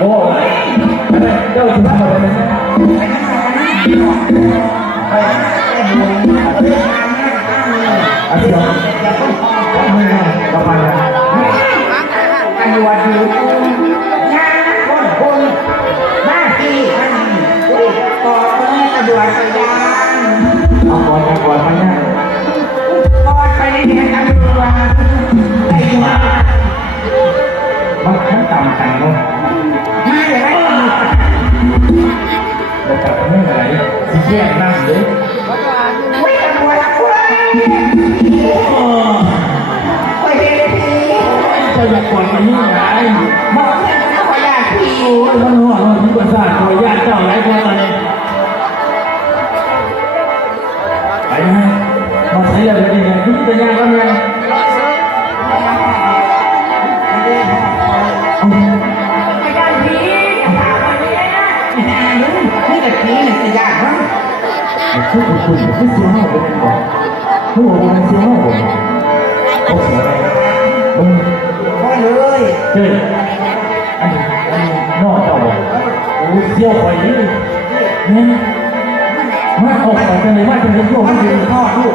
โอ้ยเจ้าสุภาพบุรุษไปนั่งไปนั่งไปไปบุญเรื่องงานเนี่ยตั้งเลยอาเซียน ขั้นต่ำแต่งเนาะมาอย่างไรแต่จับไม่ไหวสิแยกนั่งเลยอุ้ยตำรวจอุ้ยโอ้ยพี่ก็อยากก่อนมันนี่ไงหมอเนี่ยเขาขออยากพี่โอ้ยมันหัวมันที่ประสาทตัวญาติเจ้าหลายคนเลยไปนะมาใช้อะไรดีเนี่ยที่เป็นยังไง คือคุณคุณคือเสียงเป็นยังไงผู้เป็นเสียงผมโอ้เสียอะไรมึงพ่อเลยเฮ้ยอันนี้อันนี้นอกเจ้าบอกโอ้เสียวไปนี่เนี่ยมาออกไปจะไหนมาจะเห็นโยมมันเป็นพ่อลูก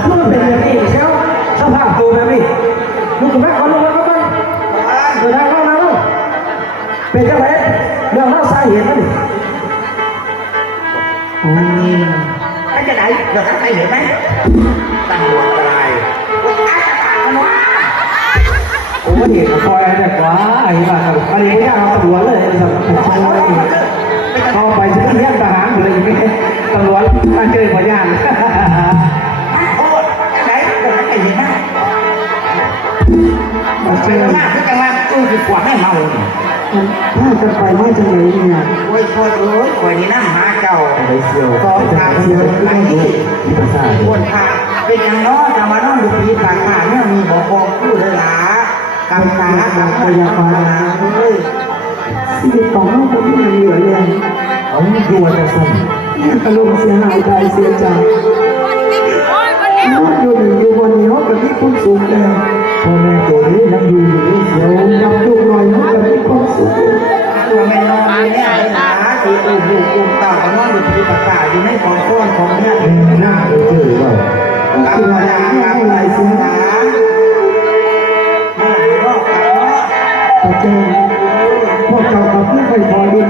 เป็นของลูกเป็นแบบนี้เชียวสภาพตัวแบบนี้ลูกกับแม่ขอลูกแล้วก็ต้องเดินทางเข้ามาลูกเป็นจังไรเรื่องเล่าสาเหตุมันไอ้จะไหนเดี๋ยวใครเห็นไหมตำรวจอะไรอาจารย์วะโอ้เห็นคอยอะไรกว่าไอ้บ้าอันนี้ไม่ยากเอาหัวเลยสับผมคอยเข้าไปจะเรียกทหารหรืออะไรอย่างเงี้ยตำรวจมาเจอพยาน มาเจเจออหน้าที่กำลังตู้ดีกว่าให้เมาถ้าจะไปไม่จะไหนเนี่ยโอ้ยโอ้ยโอ้ยโอ้ยนี่นั่งหาเจ้าไปเสียวสองทางเสียอันนี้ที่ประสาทควรพาเป็นอย่างน้อยจะมานอนดูปีปากขาเนี่ยมีบอกบอกผู้เลยหลากำตากำพยาบาลเฮ้ยชีวิตของน้องคนที่มันเหลือเลยเอาดูว่าจะสั่นอารมณ์เสียหายใจเสียใจน้องอยู่อยู่บนนี้เขากับที่คุณสูงแล้วพ่อแม่ตัว อยู่อยู่เสียวเราดูหน่อยเขากับที่คุณสูงตัวไม่นอนเนี่ยเลยหลาที่อุ้มลูกอุ้มเต่ามานอนดูปีปากขาอยู่ในกองก้อนของเนี่ยเองหน้าเออเจอว่ากำลังกำลังสิงหาเมื่อไหร่ก็กลับเนาะแต่เจอพวกเรากับผู้ไปพอดีไปเลย